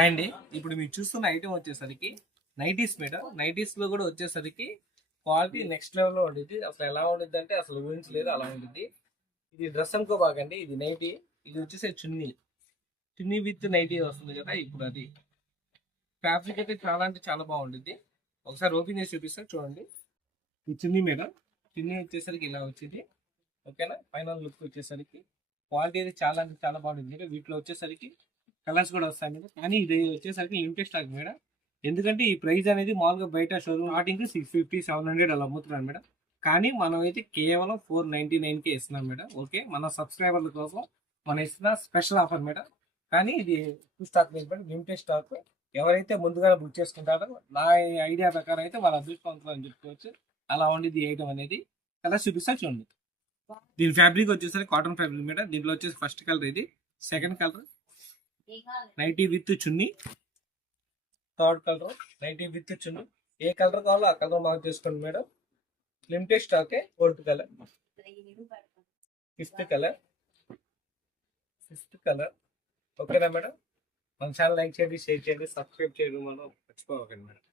అండి ఇప్పుడు మీరు చూస్తున్న ఐటమ్ వచ్చేసరికి నైటీస్ మేడం. నైటీస్ లో కూడా వచ్చేసరికి క్వాలిటీ నెక్స్ట్ లెవెల్ లో ఉండేది. అసలు ఎలా ఉండిద్ది అంటే అసలు ఊహించలేదు అలా ఉండిద్ది. ఇది డ్రెస్ అనుకో బాగండి. ఇది నైటీ, ఇది వచ్చేసి చున్నీ. చున్నీ విత్ నైటీ వస్తుంది కదా ఇప్పుడు అది. ఫ్యాబ్రిక్ అయితే చాలా అంటే చాలా బాగుండిద్ది. ఒకసారి ఓపెన్ చేసి చూపిస్తాను చూడండి. ఈ చున్నీ మేడం, చున్నీ వచ్చేసరికి ఇలా వచ్చింది. ఓకేనా, ఫైనల్ లుక్ వచ్చేసరికి క్వాలిటీ అయితే చాలా అంటే చాలా బాగుంటుంది. వీటిలో వచ్చేసరికి కలర్స్ కూడా వస్తాయి మేడం. కానీ ఇది వచ్చేసరికి లిమిటెడ్ స్టాక్ మేడం. ఎందుకంటే ఈ ప్రైస్ అనేది మామూలుగా బయట షోరూమ్ స్టార్టింగ్ 650, 700 అలా అమ్ముతున్నాను మేడం. కానీ మనం అయితే కేవలం 499కే ఇస్తున్నాం మేడం. ఓకే, మన సబ్స్క్రైబర్ల కోసం మనం ఇస్తున్న స్పెషల్ ఆఫర్ మేడం. కానీ ఇది స్టాక్ లేదు మేడం, లిమిటెడ్ స్టాక్. ఎవరైతే ముందుగా బుక్ చేసుకుంటారో నా ఐడియా ప్రకారం అయితే వాళ్ళ అదృష్టవంతులు అని చెప్పుకోవచ్చు. అలా ఉండేది ఐటమ్ అనేది. కలర్స్ చూపిస్తా చూడండి. దీని ఫ్యాబ్రిక్ వచ్చేసరికి కాటన్ ఫ్యాబ్రిక్ మేడం. దీంట్లో వచ్చేసి ఫస్ట్ కలర్ ఇది, second colour nighty with chunni, third colour nighty with chunni. ఏ కలర్ కావాలో ఆ కలర్ మార్క్ చేసుకోండి మేడం. లిమిటెడ్ స్టాకే. Fourth colour, fifth colour, sixth colour. ఓకేనా మేడం? మన ఛానల్ లైక్ చేయండి, షేర్ చేయండి, సబ్స్క్రైబ్ చేయడం మనం మర్చిపోకండి మేడం.